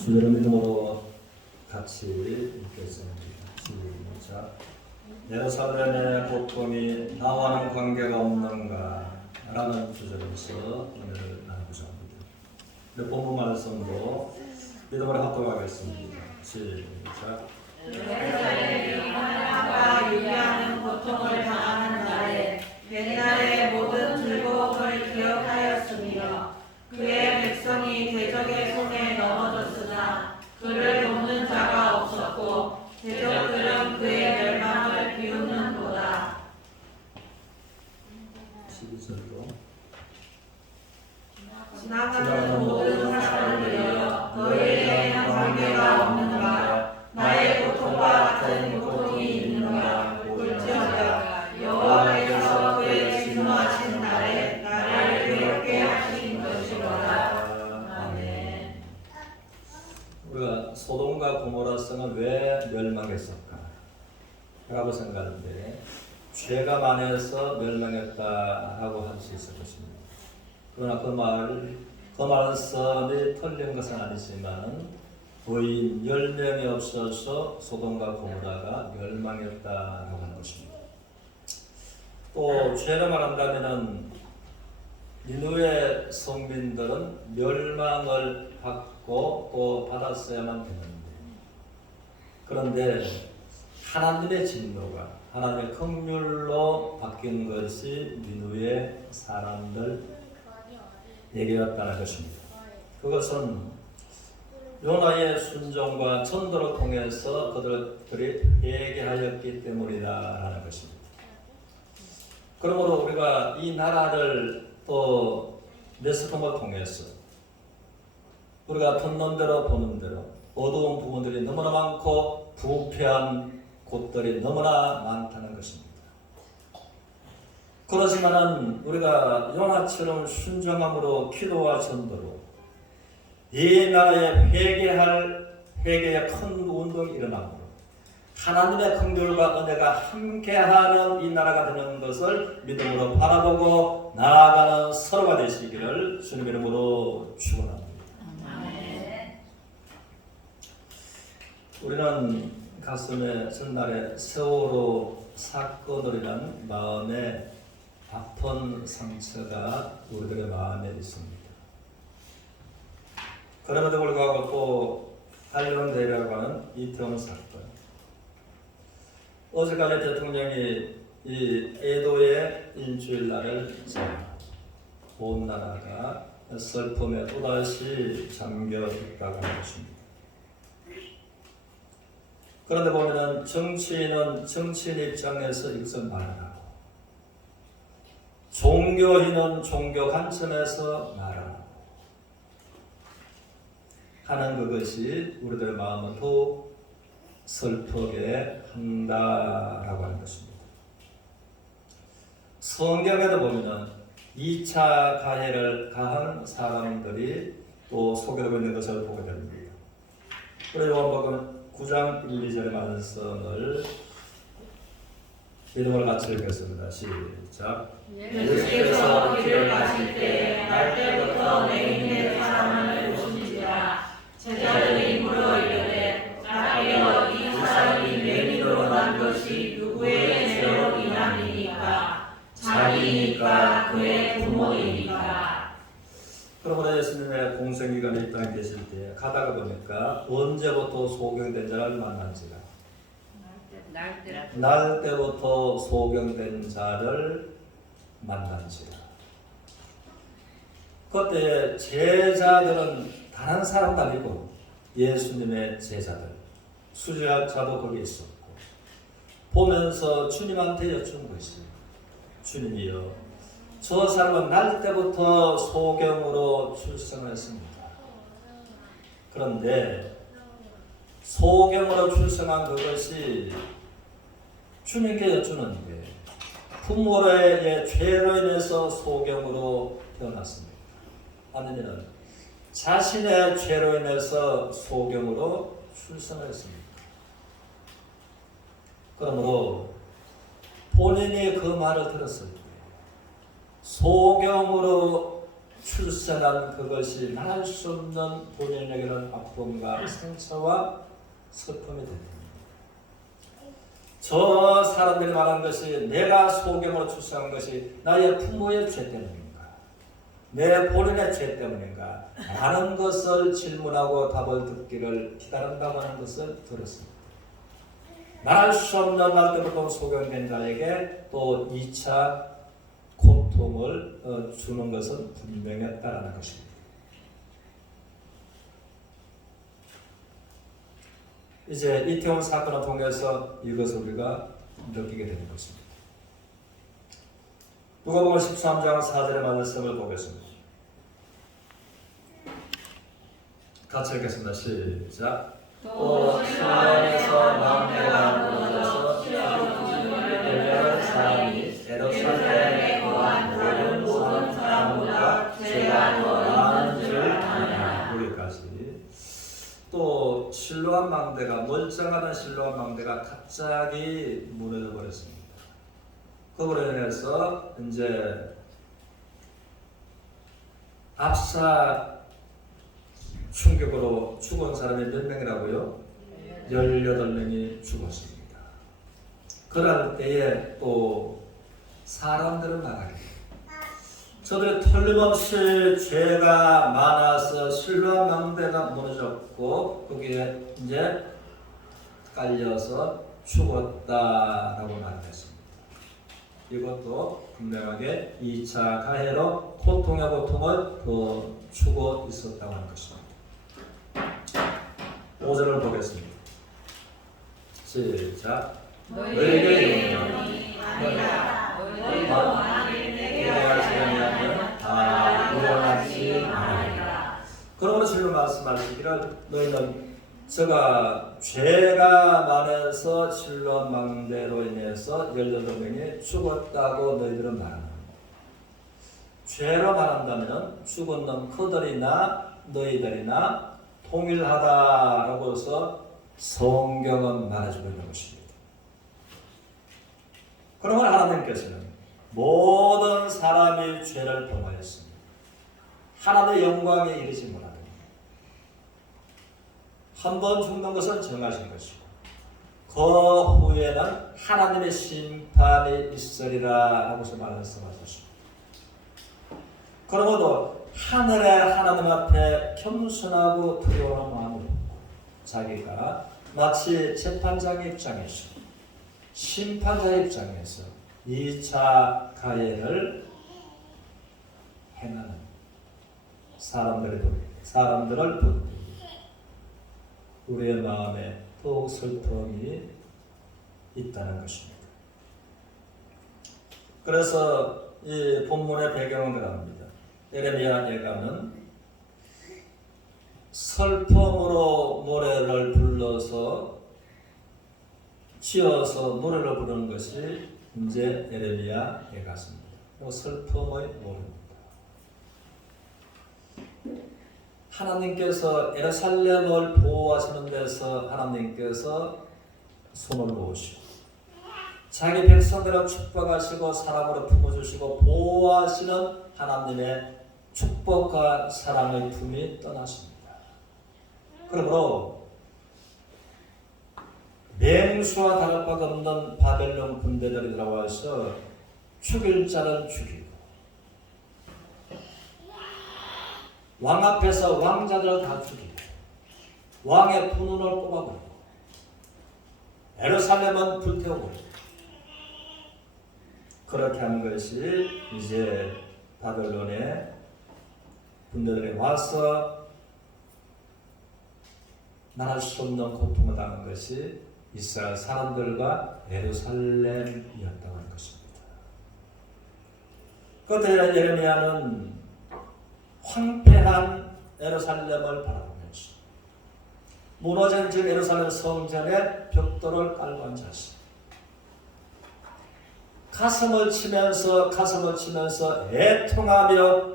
주님의 믿음으로 같이 읽겠습니다. 시작. 예루살렘의 고통이 나와는 관계가 없는가? 라는 주제로서 오늘 나누고자 합니다. 본문 말씀도 믿음으로 합독하겠습니다. 시작. 예루살렘이 환난과 유리하는 고통을 당하는 날에 옛날의 모든 즐거움을 기억하였으며 그의 백성이 대적의 손에 넘어졌으나 그를 돕는 자가 없었고 대적들은 그의 멸망을 비웃는도다. 12절도 지나가는 모든 사람들이여 너희에게 관계가 없는가? 나의 고통과 같은 고통이 있는가? 볼지어다 여호와께서 그의 진노하신 날에 나를 괴롭게 하신 것이로다. 아멘. 우리가 소돔과 고모라 성은 왜 멸망했을까? 라고 생각하는데 죄가 많아서 멸망했다라고 할 수 있을 것입니다. 그러나 그 말씀이 틀린 것은 아니지만 거의 10명이 없어서 소돔과 고모라가 멸망했다라고 하는 것입니다. 또 죄를 말한다면 니느웨 성민들은 멸망을 받고 또 받았어야만 되는데, 그런데 하나님의 진노가 하나님의 긍휼로 바뀐 것이 니느웨 사람들 얘기였다는 것입니다. 그것은 요나의 순종과 전도를 통해서 그들이 회개하였기 때문이다라는 것입니다. 그러므로 우리가 이 나라를 또 메스컴을 통해서 우리가 듣는 대로 보는 대로 어두운 부분들이 너무나 많고 부패한 곳들이 너무나 많다는 것입니다. 그렇지만은 우리가 요나처럼 순종함으로 기도와 전도로 이 나라에 회개의 큰 운동이 일어나므로 하나님의 긍휼과 은혜가 함께하는 이 나라가 되는 것을 믿음으로 바라보고 나아가는 서로가 되시기를 주님 이름으로 축원합니다. 우리는 가슴에 전날에 세월호 사건으로 마음에 아픈 상처가 우리들의 마음에 있습니다. 그럼에도 불구하고 또 한령대라고 하는 이태원 사건, 어제까지 대통령이 이 애도의 일주일날을 온 나라가 슬픔에 또다시 잠겨 있다고 하는 것입니다. 그런데 보면은 정치인은 정치인 입장에서 이것을 말하고, 종교인은 종교 관점에서 말하고 하는 그것이 우리들의 마음을 더욱 슬프게 한다라고 하는 것입니다. 성경에도 보면은 2차 가해를 가한 사람들이 또 소개되고 있는 것을 보게 됩니다. 그래서 요한복음 9장 1, 2절의 말씀을 믿음을 같이 읽겠습니다. 시작. 예수께서 길을 가실 때 날 때부터 매인의 사람을 보신지라 제자들이 물어 이르되 자기여 이 사람이 매인으로 난 것이 누구의 죄로 인함이니까? 자기니까 그의 부모이니까. 그러므로 예수님의 공생기간에 이 땅에 계실 때 가다가 보니까 언제부터 소경된 자를 만난지가 날 때부터 소경된 자를 만난지라. 그때 제자들은 다른 사람도 아니고 예수님의 제자들, 수제자도 거기 있었고, 보면서 주님한테 여쭈는 것이, 주님이여 저 사람은 날 때부터 소경으로 출생했습니다. 그런데 소경으로 출생한 그것이 주님께 여쭈는데 부모의 죄로 인해서 소경으로 태어났습니다. 아니면 자신의 죄로 인해서 소경으로 출생했습니다. 그러므로 본인이 그 말을 들었을 때 소경으로 출생한 그것이 말할 수 없는 본인에게는 아픔과 상처와 슬픔이 됩니다. 저 사람들이 말하는 것이 내가 소경으로 출생한 것이 나의 부모의 죄 때문인가? 내 본인의 죄 때문인가? 라는 것을 질문하고 답을 듣기를 기다린다고 하는 것을 들었습니다. 말할 수 없는 날 때부터 소경된 자에게 또 2차 고통을 주는 것은 분명했다라는 것입니다. 이제 이태원 사건을 통해서 이것을 우리가 느끼게 되는 것입니다. 누가복음 13장 4절의 말씀을 보겠습니다. 같이 읽겠습니다. 시작. 또 시온에서 망대가 무너져서 열려는 사람이 예루살렘에 거한 모든 사람보다 죄가 더 많은 줄 아냐. 여기까지. 또 실로암 망대가 멀쩡하던 실로암 망대가 갑자기 무너져 버렸습니다. 그거로 인해서 이제 압사 충격으로 죽은 사람이 몇 명이라고요? 18명이 죽었습니다. 그럴 때에 또 사람들은 나가게 돼요. 저들이 틀림없이 죄가 많아서 실로암 망대가 무너졌고 거기에 이제 깔려서 죽었다라고 말했습니다. 이것도 분명하게 2차 가해로 고통의 고통을 더 주고 있었다고 하는 것입니다. 5절을 보겠습니다. 시작. 너희에게 영원히 아니라 너희도 만일 내게 하지 아니하면 다 일어나지 아니하리라. 그러므로 주님 말씀하시기를 너희는 저가 죄가 많아서 실로암 망대로 인해서 18명이 죽었다고 너희들은 말하는 죄로 말한다면 죽은 놈 그들이나 너희들이나 동일하다라고 해서 성경은 말해주고 있는 것입니다. 그러면 하나님께서는 모든 사람이 죄를 범하였습니다. 하나님의 영광에 이르지 못하더니 한 번 죽는 것은 정하신 것이고 그 후에는 하나님의 심판이 있으리라 하고서 말씀하셨습니다. 그러므로 하늘의 하나님 앞에 겸손하고 두려운 마음으로 자기가 마치 재판장의 입장에서 심판자의 입장에서 2차 가해를 행하는 사람들을 보고 우리의 마음에 더욱 슬픔이 있다는 것입니다. 그래서 이 본문의 배경은 그럽니다. 예레미야 예가는 슬픔으로 노래를 불러서 지어서 노래를 부르는 것이 이제 예레미야 예가입니다. 슬픔의 노래입니다. 하나님께서 예루살렘을 보호하시는 데서 하나님께서 손을 놓으시고 자기 백성들을 축복하시고 사랑으로 품어주시고 보호하시는 하나님의 축복과 사랑의 품이 떠났습니다. 그러므로 맹수와 다를 바가 없는 바벨론 군대들이 들어와서 죽일 자는 죽이고 왕 앞에서 왕자들을 다 죽이고 왕의 분운을 뽑아버리고 예루살렘은 불태우고 그렇게 하는 것이 이제 바벨론의 군대들이 와서 말할 수 없는 고통을 당한 것이 이스라엘 사람들과 예루살렘이었다고 하는 것입니다. 그때 예레미야는 황폐한 예루살렘을 바라보면서 무너진 즉 예루살렘 성전에 벽돌을 깔고 앉았습니다. 가슴을 치면서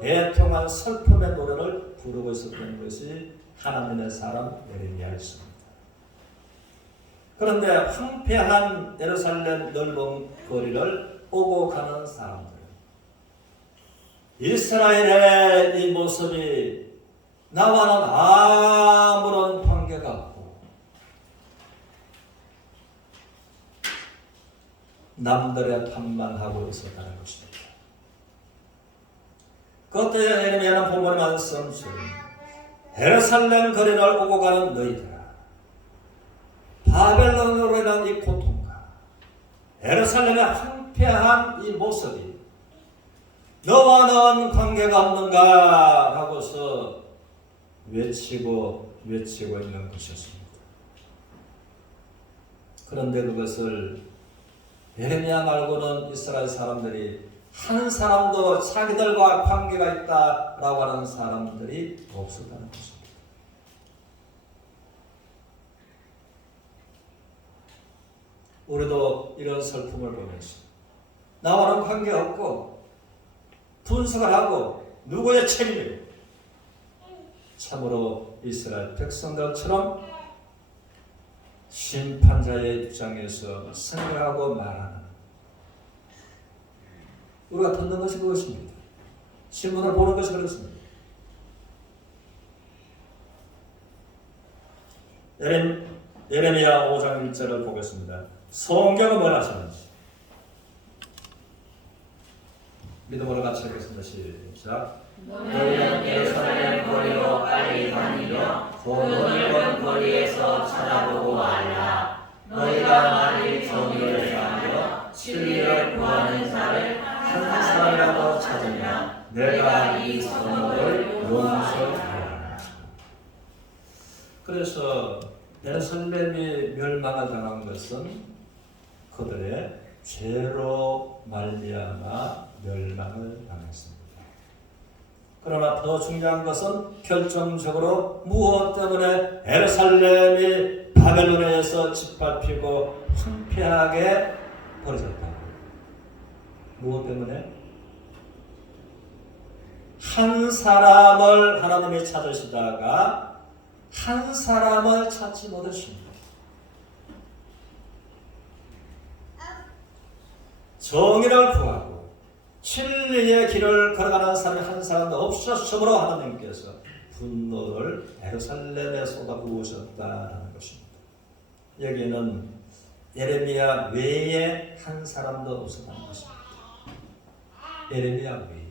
애통한 슬픔의 노래를 부르고 있었던 것이 하나님의 사람 예레미야였습니다. 그런데 황폐한 예루살렘 넓은 거리를 오고 가는 사람들, 이스라엘의 이 모습이 나와는 아무런 관계가 없고 남들의 탓만 하고 있었다는 것입니다. 그때 예레미야는 본문의 말씀처럼 예루살렘 거리를 오고 가는 너희들아, 바벨론으로 인한 이 고통과 예루살렘의 황폐한 이 모습이 너와는 관계가 없는가 하고서 외치고 있는 것이었습니다. 그런데 그것을 예레미야 말고는 이스라엘 사람들이 한 사람도 자기들과 관계가 있다라고 하는 사람들이 없었다는 것입니다. 우리도 이런 슬픔을 보면서 나와는 관계없고 분석을 하고 누구의 책임이고 참으로 이스라엘 백성들처럼 심판자의 입장에서 생각하고 말하는 우리가 듣는 것이 그것입니다. 신문을 보는 것이 그렇습니다. 예레미야 5장 1절을 보겠습니다. 성경은 뭐라 하시는지 믿음으로 같이 읽겠습니다. 시작. 너희는 예루살렘 거리로 빨리 다니며 그 넓은 거리에서 찾아보고 알라. 너희가 만일 정의를 행하며 진리를 구하는 자를 한 사람이라도 찾으면 내가 이 성읍을 용서하리라. 그래서 예루살렘이 멸망을 당한 것은 그들의 죄로 말미암아 멸망을 당했습니다. 그러나 더 중요한 것은 결정적으로 무엇 때문에 예루살렘이 바벨론에 의해서 짓밟히고 황폐하게 버려졌다고. 무엇 때문에? 한 사람을 하나님이 찾으시다가 한 사람을 찾지 못하십니다. 정의를 구하고 진리의 길을 걸어가는 사람이 한 사람도 없었으므로 하나님께서 분노를 예루살렘에 쏟아부으셨다는 것입니다. 여기에는 예레미야 외에 한 사람도 없었다는 것입니다. 예레미야 외에.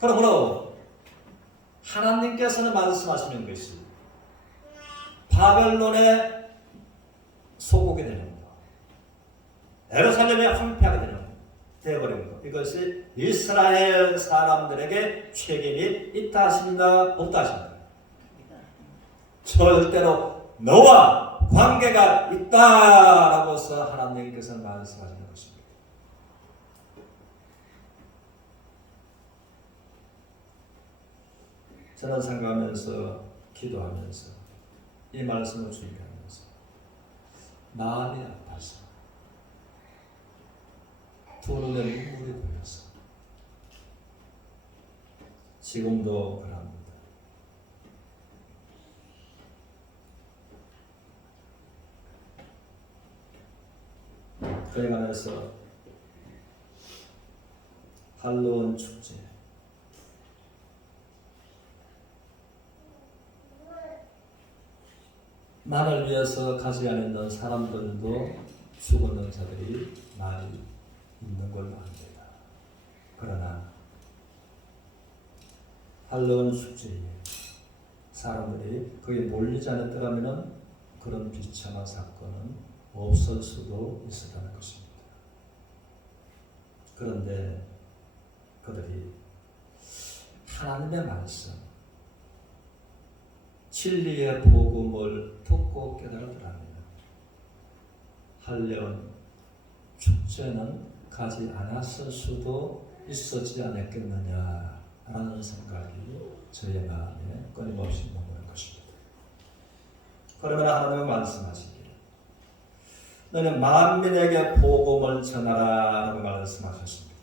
그러므로 하나님께서는 말씀하시는 것이 바벨론의 소국이 되는 것, 예루살렘의 황폐하게 되어버린 것, 이것이 이스라엘 사람들에게 책임이 있다 하십니다, 없다 하십니다? 절대로 너와 관계가 있다라고서 하나님께서 말씀하시는 것입니다. 저는 생각하면서 기도하면서 이 말씀을 준비하면서 마음이 아파서 두 눈에 눈물이 고여서 지금도 그럽니다. 그에 관해서 할로윈 축제, 만을 위해서 가지 않는 사람들도 죽었는 자들이 많이 있는 걸로 압니다. 그러나 할로윈 축제에 사람들이 거기에 몰리지 않았더라면 그런 비참한 사건은 없을 수도 있었다는 것입니다. 그런데 그들이 하나님의 말씀, 진리의 복음을 듣고 깨달았더라면 할례원 축제는 가지 않았을 수도 있었지 않았겠느냐라는 생각이 저의 마음에 끊임없이 머무는 것입니다. 그러면 하나님은 말씀하시기를 너는 만민에게 복음을 전하라라고 말씀하셨습니다.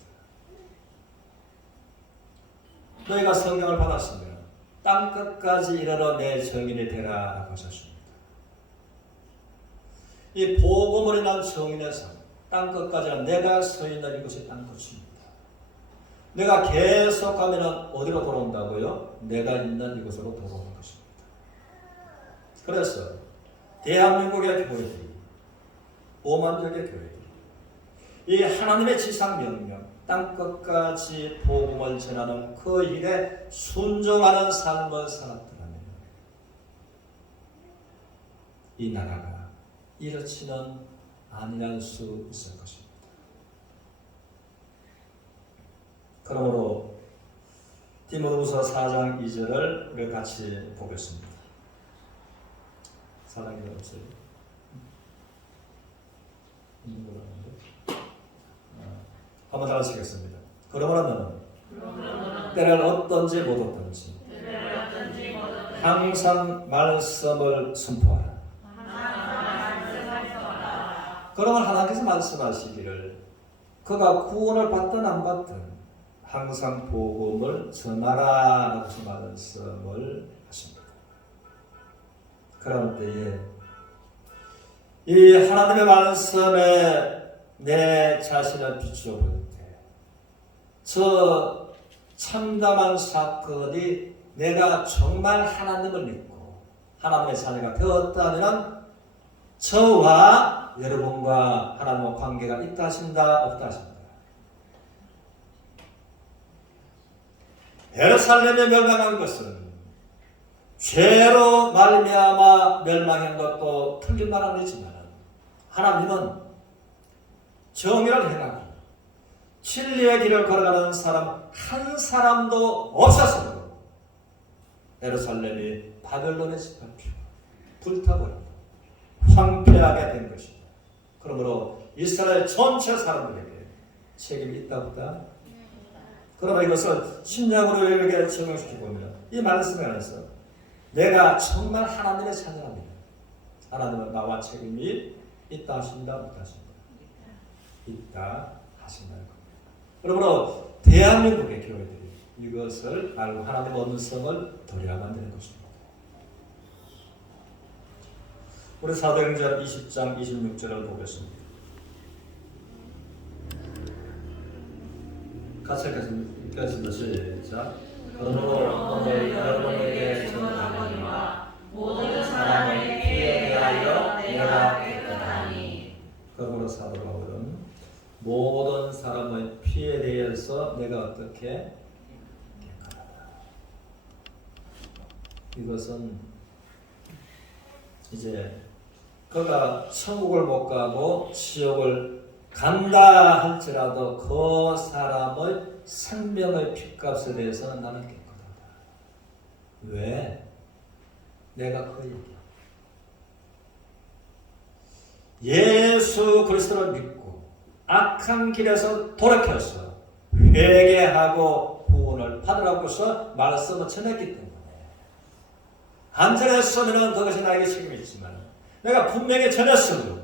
너희가 성경을 받았으면 땅끝까지 이르러 내 증인이 되라라고 하셨습니다. 이 복음을 인한 증인의 삶, 땅끝까지는 내가 서 있는 이곳이 땅끝입니다. 내가 계속 가면 어디로 돌아온다고요? 내가 있는 이곳으로 돌아오는 것입니다. 그래서 대한민국의 교회들이, 5만족의 교회들이 이 하나님의 지상명령, 땅끝까지 복음을 전하는 그 일에 순종하는 삶을 살았더라면 이 나라가 이렇지는 아니할 수 있을 것입니다. 그러므로 디모데후서 4장 2절을 우리 같이 보겠습니다. 4장 2절 없어요? 한번 더 하시겠습니다. 그러므로 때를 얻든지 못 얻든지 항상 말씀을 선포하라. 그러면 하나님께서 말씀하시기를 그가 구원을 받든 안 받든 항상 복음을 전하라 라고 말씀을 하십니다. 그럴 때에 이 하나님의 말씀에 내 자신을 비추어 볼 때 저 참담한 사건이 내가 정말 하나님을 믿고 하나님의 자녀가 되었다면 저와 여러분과 하나님과 관계가 있다 하신다 없다 하신다. 예루살렘에 멸망한 것은 죄로 말미암아 멸망한 것도 틀린 말 아니지만 하나님은 정의를 행하고 진리의 길을 걸어가는 사람 한 사람도 없었으므로 예루살렘이 바벨론에 짓밟히고 불타버리고 황폐하게 된 것입니다. 그러므로 이스라엘 전체 사람들에게 책임이 있다 없다? 그러나 이것을 신약으로 이렇게 적용시켜보면 이 말씀에 안에서 내가 정말 하나님의 자녀랍니다. 하나님은 나와 책임이 있다 하신다 없다 하신다? 있다 하신다는 겁니다. 그러므로 대한민국의 교회들이 이것을 알고 하나님의 음성을 들어야만 되는 것입니다. 우리 사도행전 20장 26절을 보겠습니다. 같이 읽겠습니다. 시작. 그러므로 오늘 여러분에게 전하거니와 모든 사람의 피에 대하여 내가 깨끗하니. 그러므로 사도 바울은 모든 사람의 피에 대해서 내가 어떻게 깨끗하다. 이것은 이제 그가 천국을 못 가고 지옥을 간다 할지라도 그 사람의 생명의 핏값에 대해서는 나는 깨끗하다. 왜? 내가 그 얘기야. 예수 그리스도를 믿고 악한 길에서 돌이켜서 회개하고 구원을 받으라고서 말씀을 전했기 때문에 안 전했으면 그것이 나에게 책임이 있지만 내가 분명히 전했으므로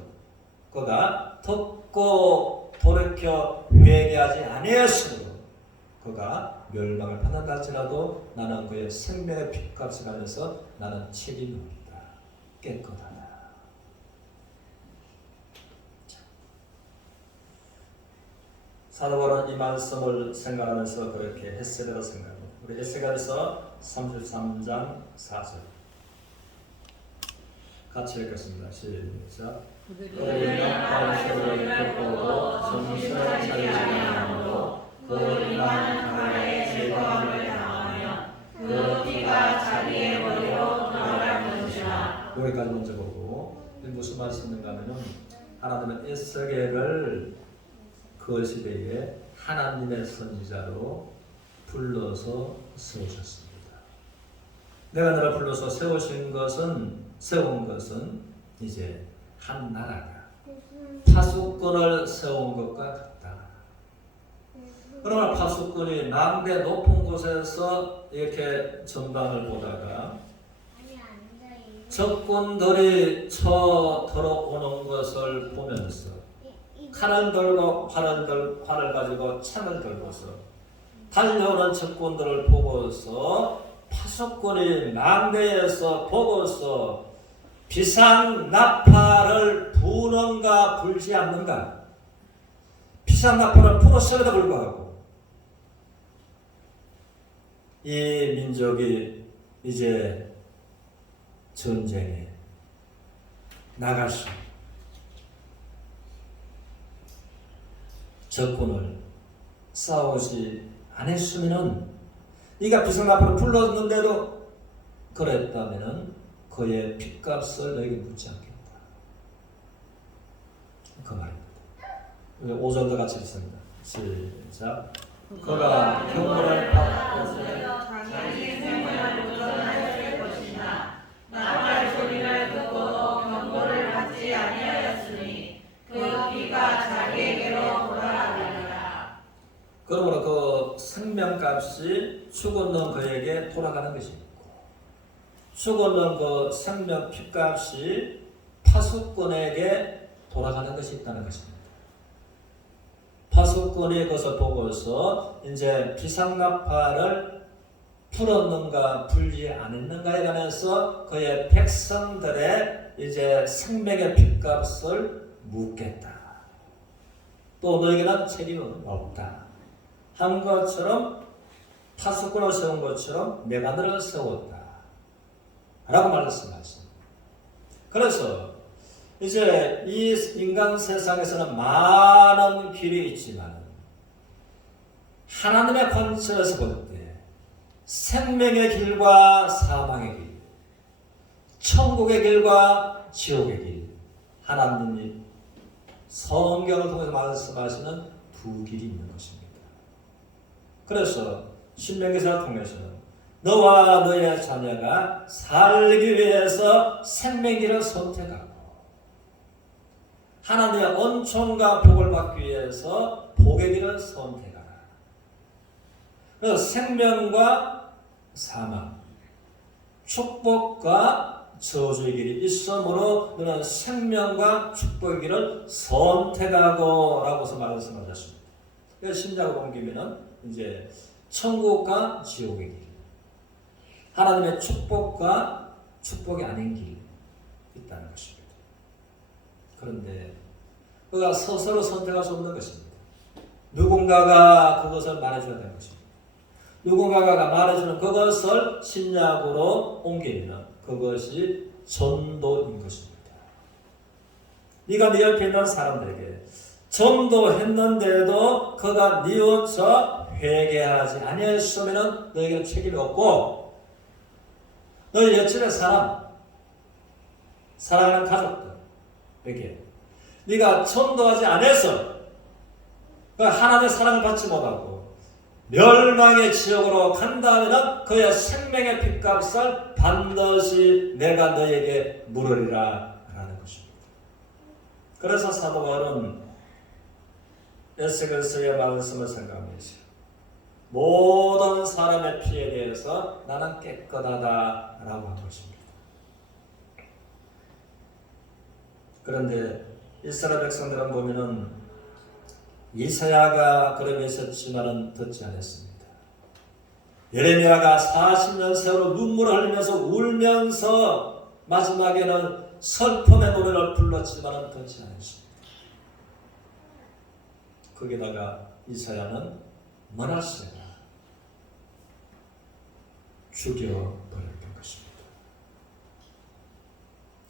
그가 듣고 돌이켜 회개하지 아니했으므로 그가 멸망을 받는다 할지라도 나는 그의 생명의 핏값을 가면서 나는 책임이 없다. 깨끗하다. 사도 바울은 이 말씀을 생각하면서 그렇게 에세겔을 생각합니다. 우리 에세겔에서 33장 4절 같이 읽겠습니다. 시작. 그들이 약한 세월을 겪고도 정신을 차리지 아니하므로 그 임하는 가라에 제거함을 당하며 그 피가 자기의 머리로 돌아갈 것이라. 여기까지 먼저 보고 무슨 말씀인가 하면은 하나님은 에스겔을 그 시대에 하나님의 선지자로 불러서 세우셨습니다. 내가 너를 불러서 세운 것은 이제 한 나라가 파수꾼을 세운 것과 같다. 그러나 파수꾼이 망대 높은 곳에서 이렇게 전방을 보다가 적군들이 쳐 들어오는 것을 보면서 칼을 들고 활을 가지고 창을 들고서 달려오는 적군들을 보고서 파수꾼이 망대에서 보고서 비상 나팔을 부는가 불지 않는가? 비상 나팔을 불었음에도 불구하고 이 민족이 이제 전쟁에 나가서 적군을 싸우지 않았으면은 네가 비상나팔을 불렀는데도 그랬다면은 그의 핏값을 너에게 묻지 않겠다. 그 말입니다. 5절도 같이 읽습니다. 시작. 그가 경고를 받고서 자기 생명을 도전하였을 것이나 나팔 소리를 듣고도 경고를 받지 아니하였으니 그 피가 자기에게로 돌아가리라. 그러므로 그 생명값이 죽었는 그에게 돌아가는 것이 있고 죽었는 그 생명 핏값이 파수꾼에게 돌아가는 것이 있다는 것입니다. 파수꾼이 그것을 보고서 이제 비상나팔을 불었는가 불지 않았는가에 관해서 그의 백성들의 이제 생명의 핏값을 묻겠다. 또 너에게는 책임은 없다. 한 것처럼 파수꾼을 세운 것처럼 내가 너를 세웠다. 라고 말씀하십니다. 그래서 이제 이 인간 세상에서는 많은 길이 있지만 하나님의 관점에서 볼 때 생명의 길과 사망의 길, 천국의 길과 지옥의 길, 하나님이 성경을 통해서 말씀하시는 두 길이 있는 것입니다. 그래서 신명기서를 통해서는 너와 너의 자녀가 살기 위해서 생명의 길을 선택하고 하나님의恩寵과 복을 받기 위해서 복의 길을 선택하라. 그래서 생명과 사망, 축복과 저주의 길이 있으므로 너는 생명과 축복의 길을 선택하고 라고서 말씀하셨습니다. 그래서 신약으로 옮기면은 이제 천국과 지옥의 길, 하나님의 축복과 축복이 아닌 길이 있다는 것입니다. 그런데 그가 스스로 선택할 수 없는 것입니다. 누군가가 그것을 말해줘야 되는 것입니다. 누군가가 말해주는 그것을 신약으로 옮기면 그것이 전도인 것입니다. 네가 네 옆에 있는 사람들에게 전도했는데도 그가 뉘우쳐 회개하지 아니했으면 너에게는 책임이 없고 너희 옆집의 사람, 사랑하는 가족들에게 네가 전도하지 않아서 하나님의 사랑을 받지 못하고 멸망의 지옥으로 간다면 그의 생명의 핏값을 반드시 내가 너에게 물으리라 라는 것입니다. 그래서 사도 바울은 에스겔서의 말씀을 생각하면서 모든 사람의 피에 대해서 나는 깨끗하다라고 한 것입니다. 그런데 이스라엘 백성들은 보면은 이사야가 그러고 있었지만은 듣지 않았습니다. 예레미야가 40년 세월을 눈물을 흘리면서 울면서 마지막에는 슬픔의 노래를 불렀지만은 듣지 않았습니다. 거기다가 이사야는 머나세가 죽여버렸던 것입니다.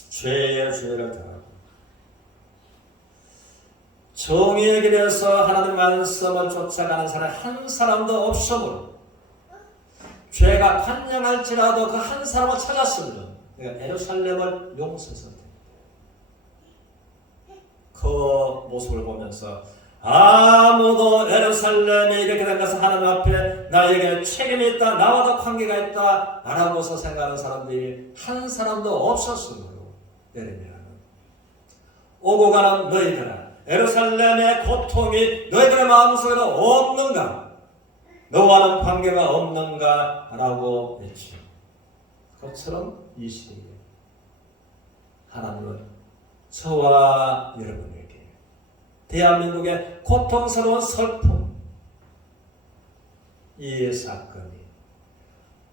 죄의 죄를 당하고 정의의 길에서 하나님의 말씀을 쫓아가는 사람 한 사람도 없으므로 죄가 판명할지라도 그 한 사람을 찾았으면 내가 예루살렘을 용서했을 텐데 그 모습을 보면서 아무도 예루살렘에 이렇게 된 것은 하나님 앞에 나에게 책임이 있다, 나와도 관계가 있다 라고서 생각하는 사람들이 한 사람도 없었으므로 예레미야는 오고 가는 너희들아 예루살렘의 고통이 너희들의 마음속에도 없는가? 너와는 관계가 없는가? 라고 했죠. 그것처럼 이 시대에 하나님은 저와 여러분에게 대한민국의 고통스러운 슬픔 이 사건이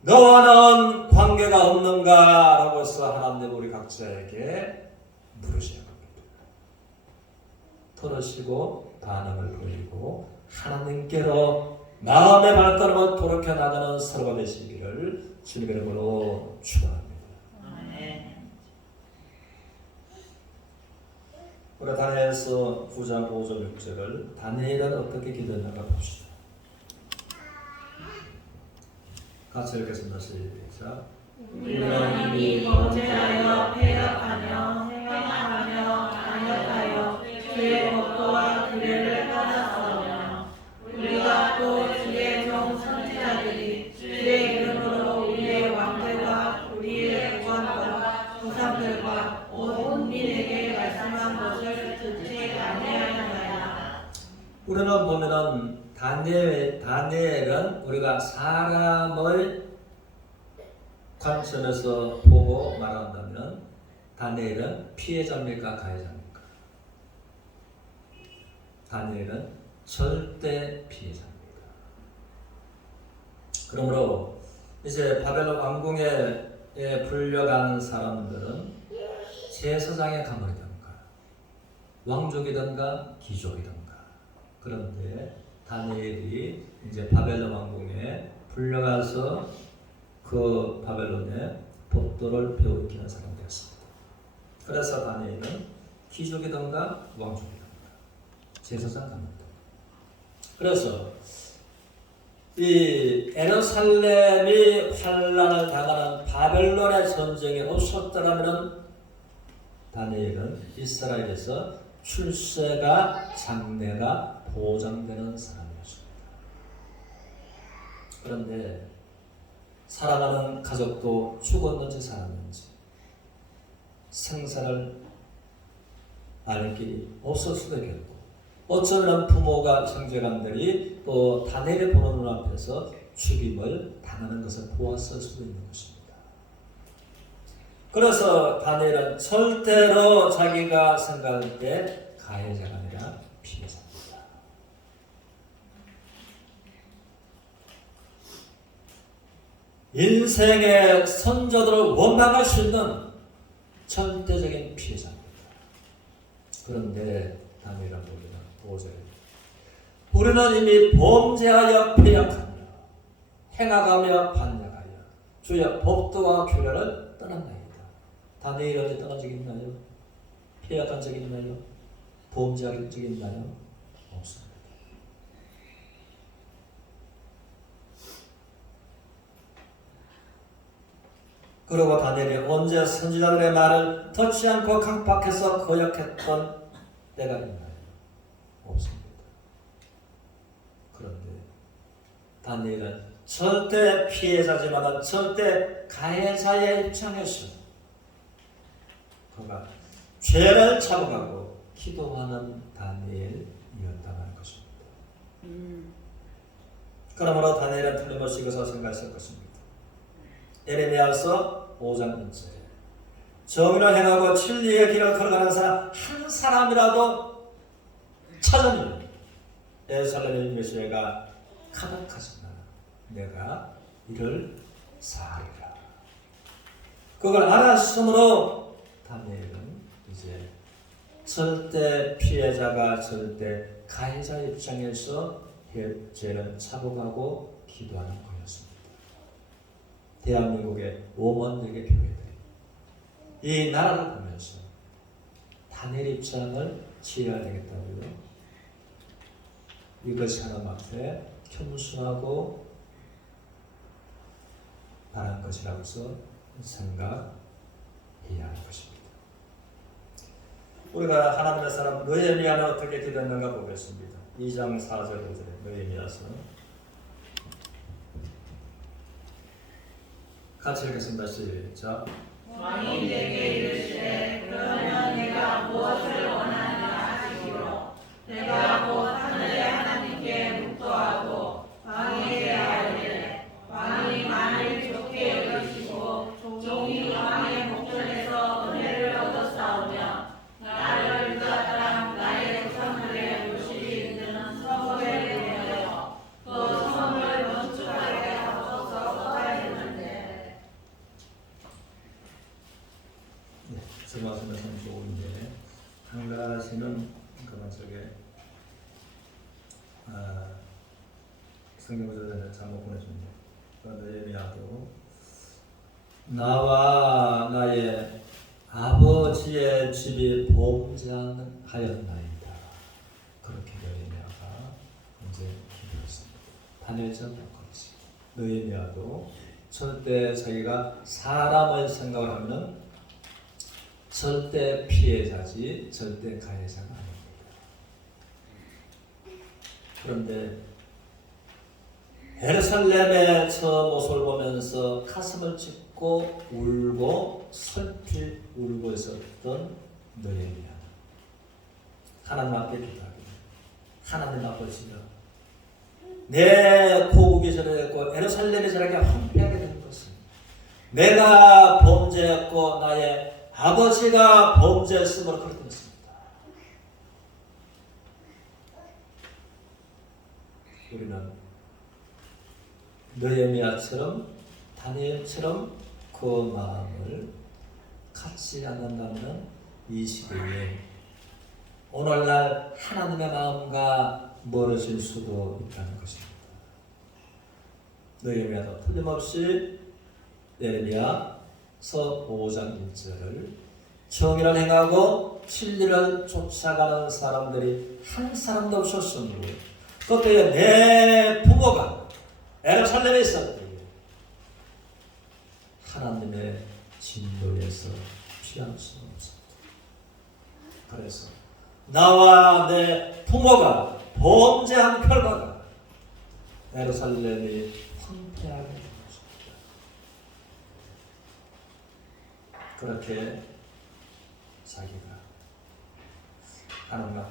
너와는 관계가 없는가? 라고서 하나님 우리 각자에게 물으시는 겁니다. 들으시고 반응을 보이고 하나님께로 마음의 발걸음을 돌이켜 나가는 서로가 되시기를 주님의 이름으로 축원합니다. 우리 다니엘서 9장 5절 6절을 다니엘은 어떻게 기도했는가 봅시다. 같이 읽겠습니다. 시작. 우리는 이미 범죄하여 패역하며 행함하며 반역하여 주의 법도와 규례를 따랐사오며 우리가 또 주의 종 선지자들이 주의 이름으로 우리의 왕들과 우리의 국왕과 조상들과 온 국민에게 말씀한 것을 듣지 아니하였나이다. 우리는 보면은 다니엘은 우리가 사람의 관점에서 보고 말한다면 다니엘은 피해자입니까 가해자입니까? 다니엘은 절대 피해자입니다. 그러므로 이제 바벨론 왕궁에 불려간 사람들은 제사장의 가문이든가 왕족이든가 귀족이든가 그런데 다니엘이 이제 바벨론 왕궁에 불려가서 그 바벨론의 법도를 배우기는 사람이 되었습니다. 그래서 다니엘은 귀족이든가 왕족이든가 제사장 가문이다. 그래서 이 예루살렘이 환란을 당하는 바벨론의 전쟁이 없었더라면 다니엘은 이스라엘에서 출세가 장래가 보장되는 사람이었습니다. 그런데 사랑하는 가족도 죽었는지 살았는지 생사를 알 길이 없을 수도 있겠고 어쩌면 부모가 형제간들이 또 다니엘의 보는 눈앞에서 죽임을 당하는 것을 보았을 수도 있는 것입니다. 그래서 다니엘은 절대로 자기가 생각할 때 가해자가 아니라 피해자입니다. 인생의 선조들을 원망할 수 있는 절대적인 피해자입니다. 그런데 다니엘은 우리는 5절에 우리는 이미 범죄하여 패역하며 행하가며 반역하여 주의 법도와 규례를 떠났나이다. 다니엘이 어디 떠난 적이 있나요? 패역한 적이 있나요? 범죄한 적이 있나요? 없습니다. 그리고 다니엘이 언제 선지자들의 말을 듣지 않고 강박해서 거역했던 때가 있나요? 없습니다. 그런데 다니엘은 절대 피해자지만 절대 가해자의 입장에서 그가 죄를 잡아가고 기도하는 다니엘이었다는 것입니다. 그러므로 다니엘은 틀림없이 이것을 생각했을 것입니다. 에레미야서 5장 1절에 정의를 행하고 진리의 길을 걸어가는 사람 한 사람이라도 찾으면 예루살렘의 메시아가 가득하시나 내가 이를 사하리라. 그걸 알았으므로 다니엘은 이제 절대 피해자가 절대 가해자 입장에서 죄를 차고가고 기도하는 거였습니다. 대한민국의 5만 개의 교회들이 이 나라를 보면서 다니엘 입장을 취해야 되겠다고요. 이것이 하나님 앞에 겸손하고 바란 것이라고서 생각해야 하는 것입니다. 우리가 하나님의 사람 느헤미야는 어떻게 기도했는가 보겠습니다. 2장 4절 5절에 느헤미야서 같이 읽겠습니다. 시작. 왕이 내게 이르시되 그러면 내가 무엇을 원하느냐 하시기로 내가 곧 하늘의 하나님께 묵도하고 왕에게 하오되 왕이 만일 좋게 여기시고 종이 왕의 목전에서 은혜를 얻었사오며 나를 유다 땅 나의 조상들의 묘실이 있는 성읍에 보내어 그 성읍을 건축하게 하소서 하였는데. 제 말씀은 참 좋은데 한 가지는 그만 속에 성경구절에 잘못 보내줍니다. 느헤미야도 나와 나의 아버지의 집이 범죄하였나이다. 그렇게 느헤미야가 이제 기도했습니다. 다니엘처럼 똑같이 느헤미야도 절대 자기가 사람을 생각을 하면 절대 피해자지 절대 가해자가 아닙니다. 그런데 예루살렘의 저 모습을 보면서 가슴을 찢고 울고 슬피 울고 있었던 느헤미야. 하나님 앞에 기도하기. 하나님 아버지여, 내 고국이 저랬고 예루살렘이 저렇게 황폐하게 된 것은 내가 범죄했고 나의 아버지가 범죄했으므로 그렇게 됐습니다. 우리는 느헤미야처럼 다니엘처럼 그 마음을 갖지 않는다면 이 시대에 오늘날 하나님의 마음과 멀어질 수도 있다는 것입니다. 느헤미야도 틀림없이 예레미야서 5장 1절을 정의를 행하고 진리를 쫓아가는 사람들이 한 사람도 없었으므로 그때 내 부모가 예루살렘에 있었던 하나님의 진노에서 피할 수 없습니다. 그래서 나와 내 부모가 범죄한 결과가 예루살렘이 황폐하게 된 것입니다. 그렇게 자기가 하나님 앞에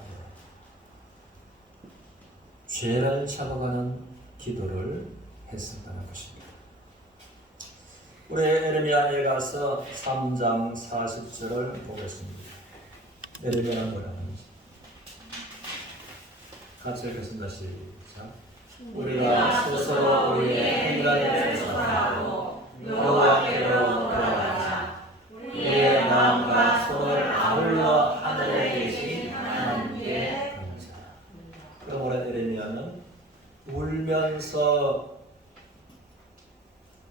죄를 잡아가는 기도를 했었다는 것입니다. 우리 예레미야에 가서 3장 40절을 보겠습니다. 예레미야는 뭐라 하는지 같이 읽겠습니다. 시작. 우리가 스스로 우리의 행위를 조사하고 여호와께로 돌아가자. 우리의 마음과 손을 아울러 하늘에 계신 하나님께 감사. 그러므로 예레미야는 울면서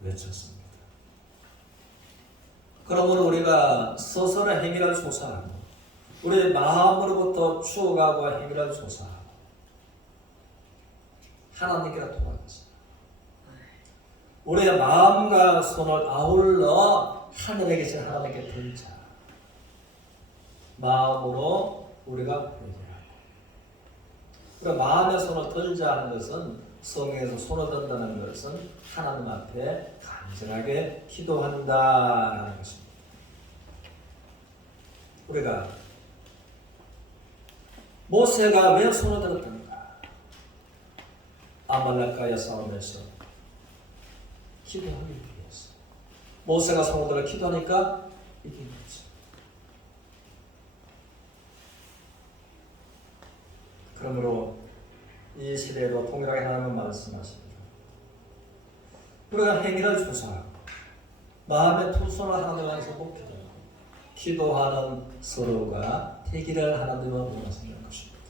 외쳤습니다. 그러므로 우리가 스스로 행위를 조사하고 우리의 마음으로부터 추억하고 행위를 조사하고 하나님께로 돌아가자. 우리의 마음과 손을 아울러 하늘에 계신 하나님께 들자. 마음으로 우리가 회개하고 우리가 마음의 손을 들자 하는 것은 성경에서 손을 든다는 것은 하나님 앞에 간절하게 기도한다는 것입니다. 우리가 모세가 왜 손을 들었던가? 아말렉과의 싸움에서 기도하기 위해서 모세가 손을 들어 기도하니까 이긴 거죠. 그러므로 이 시대에도 동일하게 하나님은 말씀하십니다. 우리가 행위를 조사하고 마음의 투손을 하나님 안에서 꼭 기도하는 서로가 되기를 하나님은 원하시는 것입니다.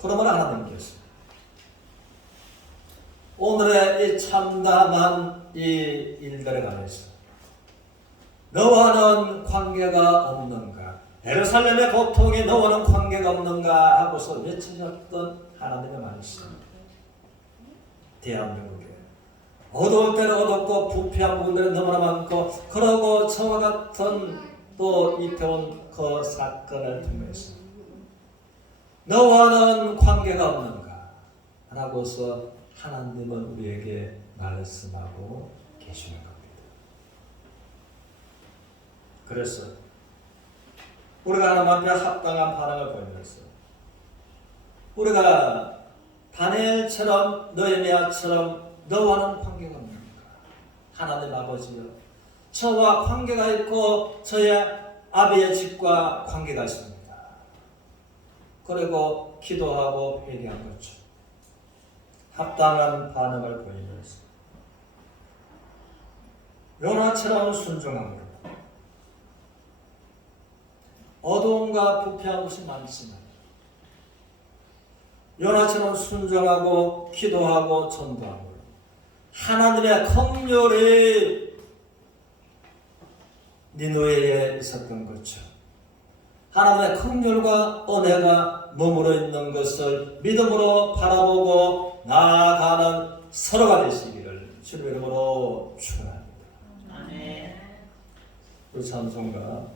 그러므로 하나님께서 오늘의 이 참담한 이 일들에 관해서 너와는 관계가 없는가? 예루살렘의 고통이 너와는 관계가 없는가? 하고서 외치셨던 하나님의 말씀. 대한민국에 어두울 때는 어둡고 부패한 부분들이 너무나 많고 그러고 저와 같은 또 이태원 그 사건을 통해서 너와는 관계가 없는가? 라고서 하나님은 우리에게 말씀하고 계시는 겁니다. 그래서 우리가 하나님 앞에 합당한 반응을 보이면서 우리가 다니엘처럼 느헤미야처럼 너와는 관계가 없는가? 하나님 아버지여, 저와 관계가 있고 저의 아비의 집과 관계가 있습니다. 그리고 기도하고 회개한 거죠. 합당한 반응을 보이면서 요나처럼 순종함으로 어두움과 부패한 것이 많지만 요나처럼 순종하고 기도하고 전도하고 하나님의 긍휼이 니느웨에 있었던 것처럼 하나님의 긍휼과 은혜가 머물러 있는 것을 믿음으로 바라보고 나아가는 서로가 되시기를 주님의 이름으로 축원합니다. 아멘. 우리 찬송가